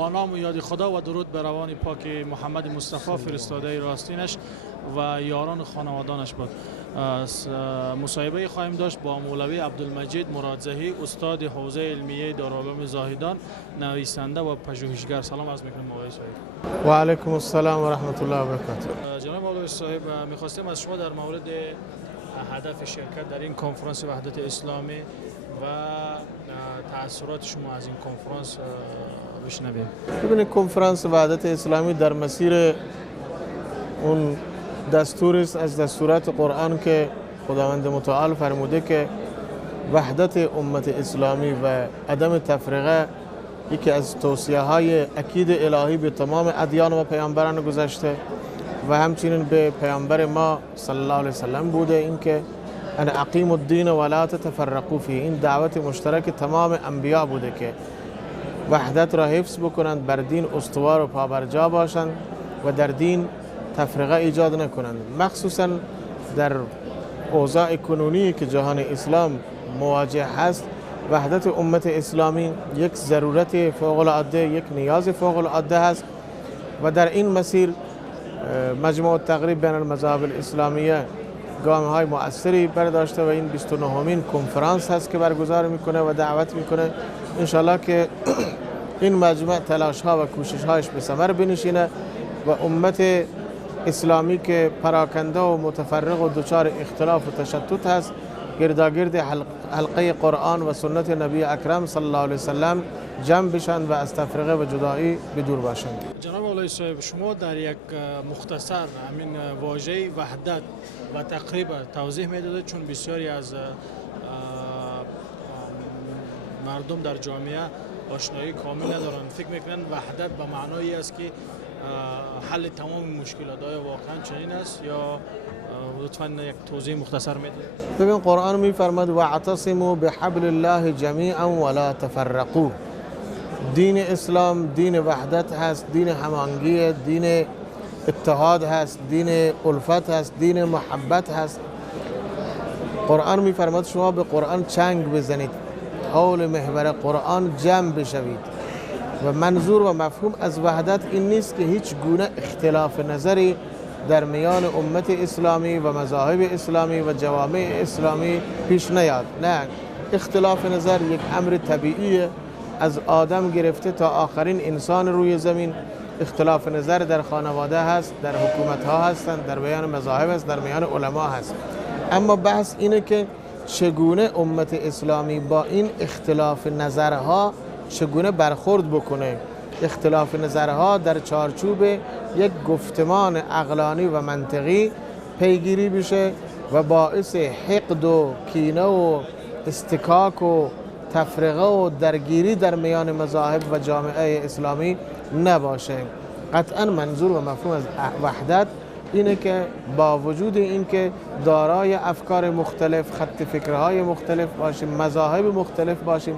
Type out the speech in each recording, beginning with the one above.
با نام و یاد خدا و درود به روان پاک محمد مصطفی فرستاده راستینش و یاران خانوادانش باد. مصاحبه خواهیم داشت با مولوی عبدالمجید مرادزهی، استاد حوزه علمیه دارالعلوم زاهدان، نویسنده و پژوهشگر. سلام عرض می‌کنم مولوی صاحب. و علیکم السلام و رحمت الله و برکاته. جناب مولوی صاحب، می‌خواستیم از شما در مورد هدف شرکت در این کنفرانس وحدت اسلامی و تأثیرات شما از این کنفرانس بشنویم. ببینید، کنفرانس وحدت اسلامی در مسیر اون دستوری است از دستورات قرآن که خداوند متعال فرموده که وحدت امت اسلامی و عدم تفرقه یکی از توصیه های اکید الهی به تمام ادیان و پیامبران گذشته و همچنین به پیامبر ما صلی الله علیه وسلم بوده، این که ان اقیموا الدین ولا تتفرقوا فیه. این دعوت مشترک تمام انبیا بوده که وحدت را حفظ بکنند، بر دین استوار و پابرجا باشند و در دین تفرقه ایجاد نکنند. مخصوصا در اوضاع کنونی که جهان اسلام مواجه هست، وحدت امت اسلامی یک ضرورت فوق العاده، یک نیاز فوق العاده هست و در این مسیر مجموع التقریب بین المذاهب الاسلامیه گام های مؤثری برداشته و این 29مین کنفرانس هست که برگزار میکنه و دعوت میکنه. انشالله که این مجموع تلاش ها و کوشش هایش به ثمر بنشینه و امت اسلامی که پراکنده و متفرق و دچار اختلاف و تشتت هست، گرداگرد حلقه قرآن و سنت نبی اکرم صلی الله علیه وسلم جمع بشن و از تفرقه و جدایی بدور باشند. جناب مولوی صاحب، شما در یک مختصر همین واژه وحدت و تقریب توضیح میدادید، چون بسیاری از مردم در جامعه آشنایی کامل ندارند، فکر میکنن وحدت به معنایی است که حل تمام مشکلات. آیا واقعا چنین است یا لطفاً یک توضیح مختصر میدید؟ ببین، قرآن میفرماد واعتصموا بحبل الله جمیعا ولا تفرقوا. دین اسلام دین وحدت هست، دین همانگی، دین اتحاد هست، دین الفت هست، دین محبت هست. قرآن میفرماد شما به قرآن چنگ بزنید، حول محور قرآن جمع بشوید. و منظور و مفهوم از وحدت این نیست که هیچ گونه اختلاف نظری در میان امت اسلامی و مذاهب اسلامی و جوامع اسلامی پیش نیاد. نه، اختلاف نظر یک امر طبیعیه، از آدم گرفته تا آخرین انسان روی زمین اختلاف نظر در خانواده هست، در حکومت ها هستند، در میان مذاهب هست، در میان علما هست. اما بحث اینه که چگونه امت اسلامی با این اختلاف نظرها چگونه برخورد بکنه. اختلاف نظرها در چارچوب یک گفتمان عقلانی و منطقی پیگیری بشه و باعث حقد و کینه و استکاک و تفرقه و درگیری در میان مذاهب و جامعه اسلامی نباشه. قطعا منظور و مفهوم از وحدت اینه که با وجود اینکه دارای افکار مختلف، خط فکرهای مختلف باشیم، مذاهب مختلف باشیم،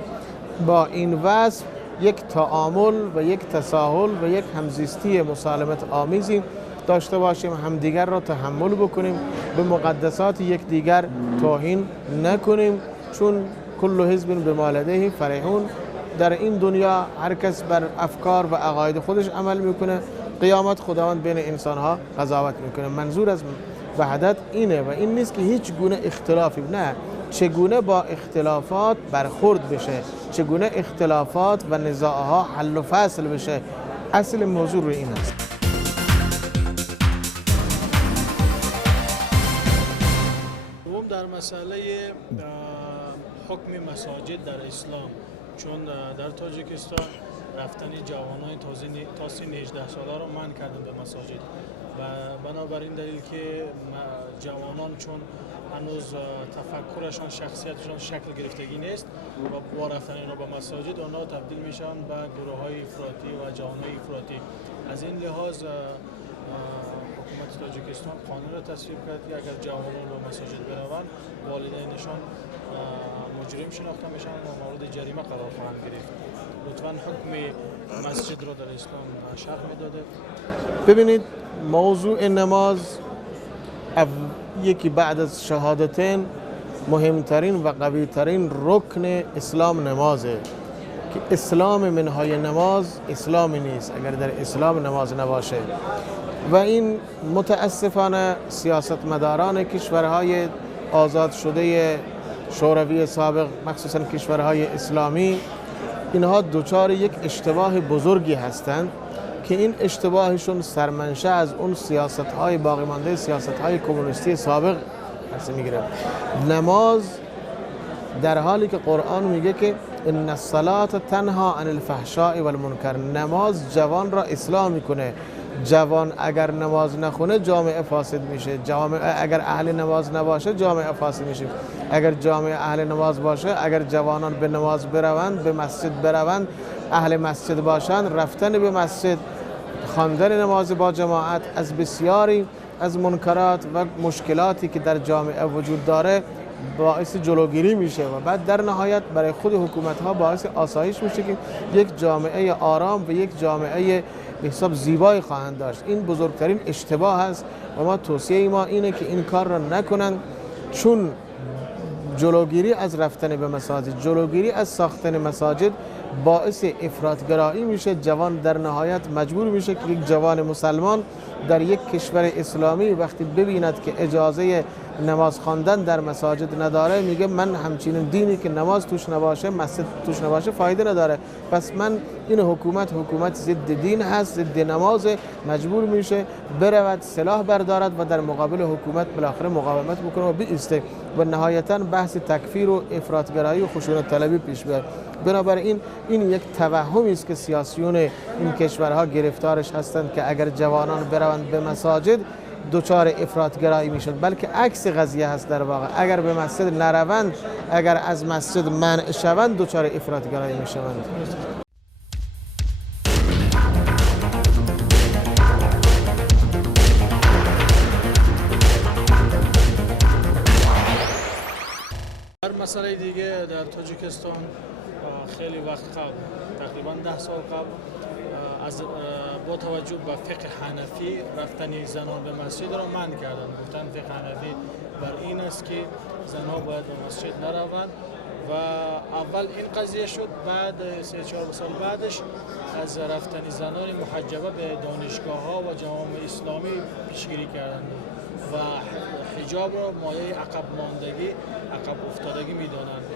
با این وصف یک تعامل و یک تساهل و یک همزیستی مسالمت آمیزی داشته باشیم، همدیگر را تحمل بکنیم، به مقدسات یکدیگر توهین نکنیم، چون کل حزب بما لدیهم فرحون. در این دنیا هر کس بر افکار و عقاید خودش عمل میکنه، قیامت خداوند بین انسان ها قضاوت میکنه. منظور از وحدت اینه و این نیست که هیچ گونه اختلافی، نه، چگونه با اختلافات برخورد بشه، چگونه اختلافات و نزاعها حل و فصل بشه. اصل موضوع روی این است. دوم در مسئله حکم مساجد در اسلام، چون در تاجیکستان رفتن جوانان تا سن 18 ساله رو منع کردن به مساجد و بنابراین دلیل که جوانان چون هنوز تفکرشان، شخصیتشان شکل گرفتگی نیست و با رفتن اینا به مساجد آنها تبدیل میشن به گروه های افراطی و جوانای افراطی. از این لحاظ حکومت تاجیکستان قانون را تصویب کرد که اگر جوانان به مساجد بروند والدینشان مجرم شناخته میشن و مورد جریمه قرار خواهند گرفت. لطفاً حکم مسجد را در اسلام شرح میداده. ببینید، موضوع نماز یکی بعد از شهادتین مهمترین و قویترین رکن اسلام نمازه که اسلام منهای نماز اسلامی نیست اگر در اسلام نماز نباشه. و این متاسفانه سیاستمداران کشورهای آزاد شده شوروی سابق، مخصوصا کشورهای اسلامی، اینها دوچار یک اشتباه بزرگی هستند که این اشتباهشون سرمنشأ از اون سیاست‌های باقی مانده، سیاست‌های کمونیستی سابق هست میگیره. نماز در حالی که قرآن میگه که ان الصلاة تنها عن الفحشاء والمنکر، نماز جوان را اصلاح میکنه. جوان اگر نماز نخونه جامعه فاسد میشه، جامعه اگر اهل نماز نباشه جامعه فاسد میشه. اگر جامعه اهل نماز باشه، اگر جوانان به نماز بروند، به مسجد بروند، اهل مسجد باشند، رفتن به مسجد، خواندن نماز با جماعت از بسیاری از منکرات و مشکلاتی که در جامعه وجود داره باعث جلوگیری میشه و بعد در نهایت برای خود حکومت ها باعث آسایش میشه که یک جامعه آرام و یک جامعه به حساب زیبایی خواهند داشت. این بزرگترین اشتباه است و ما توصیه ما اینه که این کار را نکنن، چون جلوگیری از رفتن به مساجد، جلوگیری از ساختن مساجد باعث افراطگرایی میشه. جوان در نهایت مجبور میشه که یک جوان مسلمان در یک کشور اسلامی وقتی ببیند که اجازه نماز خواندن در مساجد نداره، میگه من همچین دینی که نماز توش نباشه، مسجد توش نباشه فایده نداره، پس من این حکومت ضد دین هست، ضد نماز، مجبور میشه برود سلاح بردارد و در مقابل حکومت بالاخره مقاومت بکنه و بیسته و نهایتا بحث تکفیر و افراطگرایی و خشونت طلبی پیش بیاد. بنابراین این یک توهمی است که سیاسیون این کشورها گرفتارش هستند که اگر جوانان بروند به مساجد دوچار افراطگرایی میشن، بلکه عکس قضیه هست. در واقع اگر به مسجد نروند، اگر از مسجد منع شوند، دوچار افراطگرایی میشوند. هر مسئله دیگه در تاجیکستان خیلی وقت قبل، تقریبا 10 سال قبل، از با توجه به فقه حنفی رفتن زنان به مسجد را منع کردند. گفتن فقه حنفی بر این است که زنها باید به مسجد نروند و اول این قضیه شد، بعد 3-4 سال بعدش از رفتن زنان محجبه به دانشگاه ها و جوامع اسلامی پیشگیری کردند و حجاب را مایه عقب ماندگی، عقب افتادگی میدانند.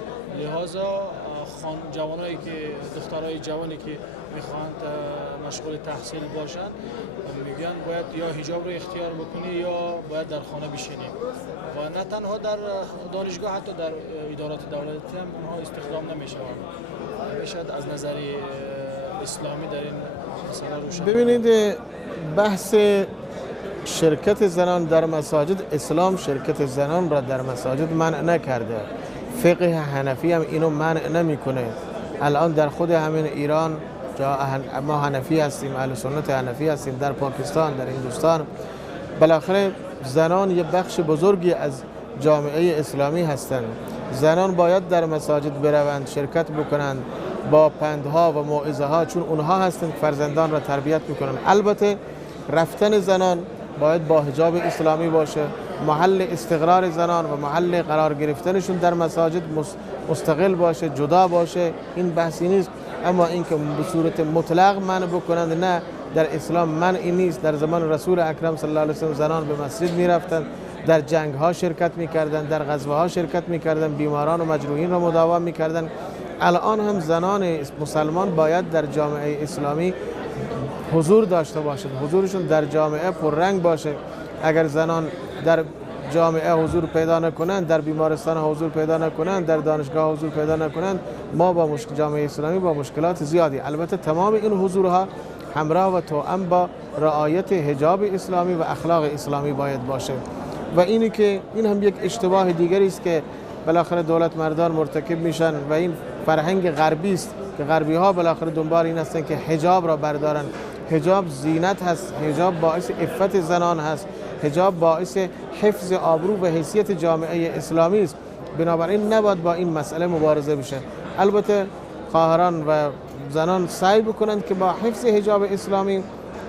لحاظا جوانایی که دخترای جوانی که میخواهند مشغول تحصیل باشند میگن باید یا حجاب رو اختیار بکنی یا باید در خانه بشینی و نه تنها در دانشگاه، حتی در ادارات دولتی هم اونها استخدام نمیشوند. میشد از نظر اسلامی در این مسئله روشن. ببینید، بحث شرکت زنان در مساجد، اسلام شرکت زنان را در مساجد منع نکرده، فقه حنفی هم اینو منع نمیکنه. الان در خود همین ایران ما حنفی هستیم، اهل سنت حنفی هستیم، در پاکستان، در هندوستان، بالاخره زنان یه بخش بزرگی از جامعه اسلامی هستند. زنان باید در مساجد بروند، شرکت بکنند با پندها و موعظه ها، چون اونها هستند که فرزندان را تربیت میکنند. البته رفتن زنان باید با حجاب اسلامی باشه، محل استقرار زنان و محل قرار گرفتنشون در مساجد مستقل باشه، جدا باشه، این بحثی نیست. اما اینکه به صورت مطلق منع بکنند، نه، در اسلام منعی نیست. در زمان رسول اکرم صلی الله علیه و سلم زنان به مسجد میرفتند، در جنگ ها شرکت میکردند، در غزوه ها شرکت میکردند، بیماران و مجروحین را مداوا میکردند. الان هم زنان مسلمان باید در جامعه اسلامی حضور داشته باشد، حضورشون در جامعه پررنگ باشه. اگر زنان در جامعه حضور پیدا نکنند، در بیمارستان حضور پیدا نکنند، در دانشگاه حضور پیدا نکنند، ما با جامعه اسلامی با مشکلات زیادی. البته تمام این حضورها همراه و توأم با رعایت حجاب اسلامی و اخلاق اسلامی باید باشه. و اینی که این هم یک اشتباه دیگری است که بالاخره دولت مردان مرتکب میشن و این فرهنگ غربی است که غربی ها بالاخره دنبال این هستند که حجاب را بردارن. حجاب زینت هست، حجاب باعث عفت زنان هست، حجاب باعث حفظ آبرو و حیثیت جامعه اسلامی است. بنابراین نباید با این مسئله مبارزه بشه. البته خواهران و زنان سعی بکنند که با حفظ حجاب اسلامی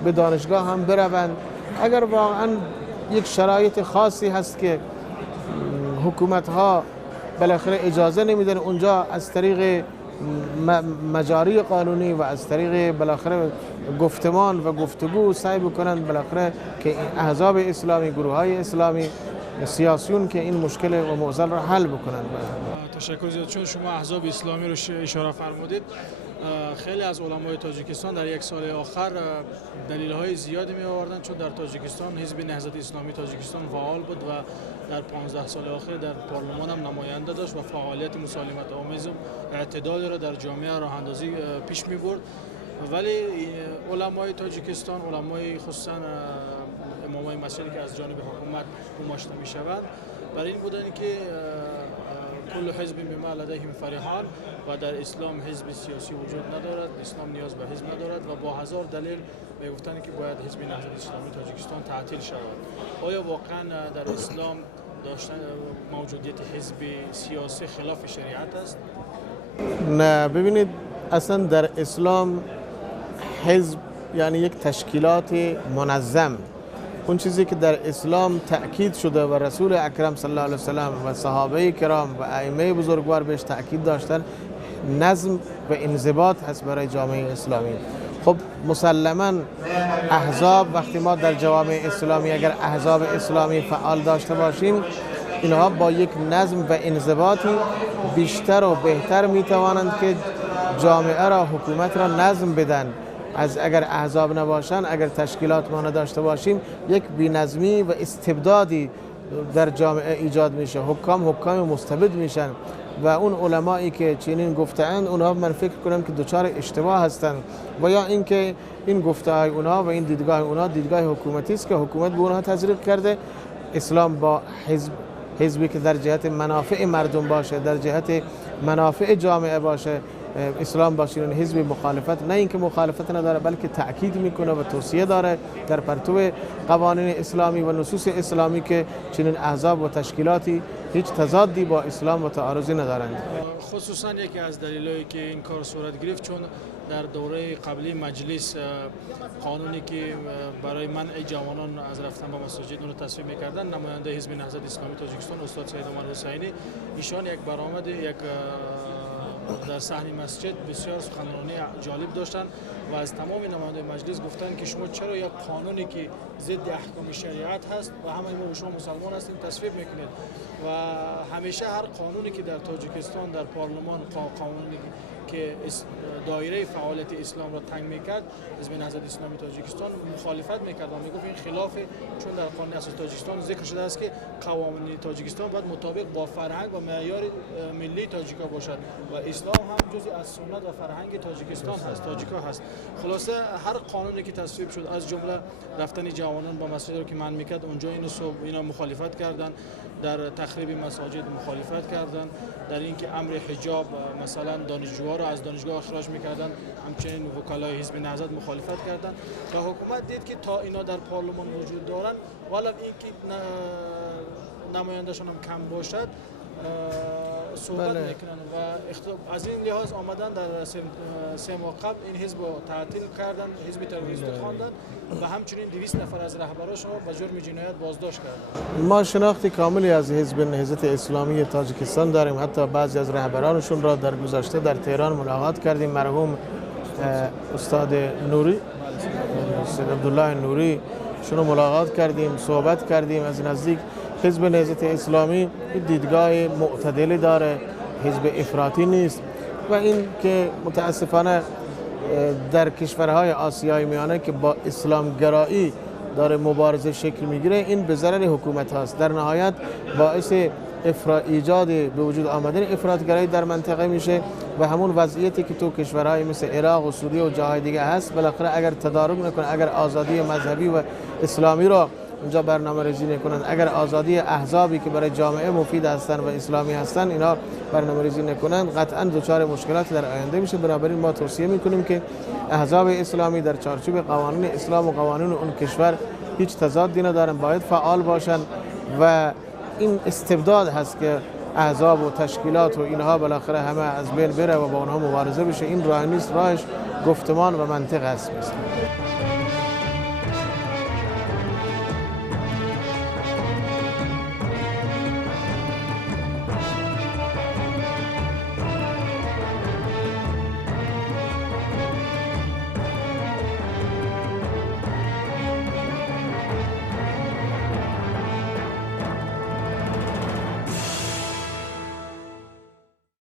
به دانشگاه هم بروند. اگر واقعا یک شرایط خاصی هست که حکومت ها بالاخره اجازه نمیدن، اونجا از طریق مجاری قانونی و از طریق بالاخره گفتمان و گفتگو سعی بکنند بالاخره که احزاب اسلامی، گروه های اسلامی، سیاسیون که این مشکل و معضل را حل بکنند. تشکر زیاد. چون شما احزاب اسلامی رو اشاره فرمودید، خیلی از علمای تاجیکستان در یک سال آخر دلیل‌های زیادی می آوردند، چون در تاجیکستان حزب نهضت اسلامی تاجیکستان فعال بود و در 15 سال اخیر در پارلمان هم نماینده داشت و فعالیت مسالمت آمیز و اعتدال را در جامعه راه اندازی پیش می برد. ولی علمای تاجیکستان، علمای خصوصا امامای مسیحی که از جانب حکومت گماشته می شوند، برای این بودند که کل حزب بما لدیهم فریحان و در اسلام حزب سیاسی وجود ندارد، اسلام نیاز به حزب ندارد و با هزار دلیل میگفتند که باید حزب نهضت اسلامی تاجیکستان تعطیل شود. آیا واقعا در اسلام داشتن موجودیت حزب سیاسی خلاف شریعت است؟ نه، ببینید اصلا در اسلام حزب یعنی یک تشکیلات منظم. اون چیزی که در اسلام تأکید شده و رسول اکرم صلی الله علیه وسلم و صحابه کرام و ائمه بزرگوار بهش تأکید داشتن، نظم و انضباط هست برای جامعه اسلامی. خب مسلما احزاب، وقتی ما در جوامع اسلامی اگر احزاب اسلامی فعال داشته باشیم، اینها با یک نظم و انضباطی بیشتر و بهتر میتوانند که جامعه را، حکومت را نظم بدن. از اگر احزاب نباشن، اگر تشکیلات ما نداشته باشیم، یک بی‌نظمی و استبدادی در جامعه ایجاد میشه. حکام مستبد میشن و اون علمایی که چنین گفته‌اند اونها من فکر کنم که دچار اشتباه هستند و یا اینکه این گفته‌های اونها و این دیدگاه اونها دیدگاه حکومتی است که حکومت به اونها تزریق کرده. اسلام با حزبی که در جهت منافع مردم باشه، در جهت منافع جامعه باشه، اسلام با چنین حزب مخالفت، نه اینکه مخالفت نداره بلکه تأکید میکنه و توصیه داره در پرتو قوانین اسلامی و نصوص اسلامی که چنین احزاب و تشکیلاتی هیچ تضادی با اسلام و تعارضی ندارند. خصوصا یکی از دلایلی که این کار صورت گرفت، چون در دوره قبلی مجلس قانونی که برای منع جوانان از رفتن به مساجد اون رو تصویب می‌کردن، نماینده حزب نهضت اسلامی تاجیکستان استاد سید عمر حسینی، ایشان یک برآمد در صحن مسجد بسیار سخنرانی جالب داشتن و از تمام نماینده مجلس گفتن که شما چرا یک قانونی که ضد احکام شریعت هست و همه ما شما مسلمان هستیم تصویب میکنید. و همیشه هر قانونی که در تاجیکستان در پارلمان قانونی که دایره فعالیت اسلام را تنگ میکرد، حزب نهضت اسلامی تاجیکستان مخالفت میکرد و میگفت این خلاف، چون در قانون اساسی تاجیکستان ذکر شده است که قوانین تاجیکستان باید مطابق با فرهنگ و معیار ملی تاجیکا باشد و اسلام هم جزء از سنت و فرهنگ تاجیکستان هست، تاجیکا هست. خلاصه هر قانونی که تصویب شد، از جمله رفتن جوانان با مسجد رو که منع میکرد، اونجا اینا مخالفت کردن، در تخریب مساجد مخالفت کردن، در اینکه امر حجاب مثلا دانشجوها را از دانشگاه اخراج میکردن، همچنین وکلای حزب نهضت مخالفت کردن و حکومت دید که تا اینا در پارلمان وجود دارن، ولو اینکه نمایندهشون هم کم باشد صحبت میکنن و از این لحاظ آمدن در 3 ماه قبل این حزب تعطیل کردن، حزب تروریستی خواندن و همچنین 200 نفر از رهبراشون به جرم جنایت بازداشت کردن. ما شناخت کاملی از حزب نهضت اسلامی تاجیکستان داریم، حتی بعضی از رهبرانشون را در گذشته در تهران ملاقات کردیم. مرحوم استاد نوری، سید عبدالله نوری، شون ملاقات کردیم، صحبت کردیم. از نزدیک حزب نهضت اسلامی دیدگاه معتدلی داره، حزب افراطی نیست و این که متاسفانه در کشورهای آسیای میانه که با اسلام گرایی داره مبارزه شکل میگیره، این به ضرر حکومت هاست. در نهایت باعث ایجاد به وجود آمدن افراطگرایی در منطقه میشه و همون وضعیتی که تو کشورهای مثل عراق و سوریه و جاهای دیگه هست، بالاخره اگر تدارک نکنه، اگر آزادی مذهبی و اسلامی را اونجا برنامه ریزی نکنند، اگر آزادی احزابی که برای جامعه مفید هستند و اسلامی هستند اینا برنامه ریزی نکنند، قطعا دچار مشکلات در آینده میشه. بنابراین ما توصیه میکنیم که احزاب اسلامی در چارچوب قوانین اسلام و قوانین اون کشور هیچ تضادی ندارن، باید فعال باشند و این استبداد هست که احزاب و تشکیلات و اینها بالاخره همه از بین بره و با اونها مبارزه بشه. این راه نیست، راهش گفتمان و منطق است.